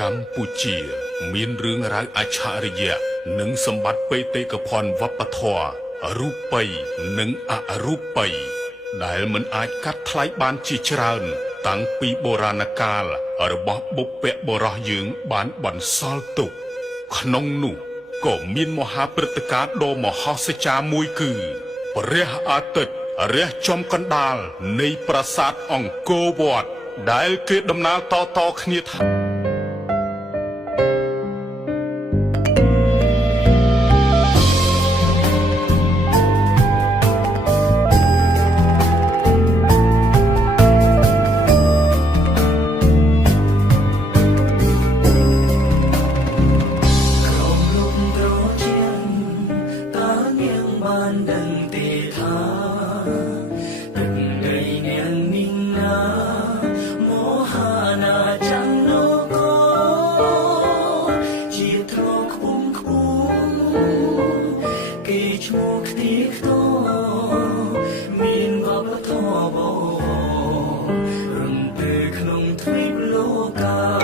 កម្ពុជាមានរឿងរ៉ាវអច្ឆរិយៈនិងសម្បត្តិបេតិកភណ្ឌវប្បធម៌រូបិយនិងអរូបិយដែលមិនអាចកាត់ថ្លៃបានជាច្រើនតាំងពីបុរាណកាលរបស់បុព្វបុរសយើងបានបន្សល់ទុកក្នុងនោះក៏មានមហាព្រឹត្តិការណ៍ដ៏មហស្ចារ្យមួយគឺព្រះអាទិត្យរះចំកណ្ដាលនៃប្រាសាទអង្គរវត្តដែលគេដំណាលតគ្នាថាឈ្មោះគ្នាខ្ទមានវប្បធម៌បររំទើក្នុងទ្វីបលោកកា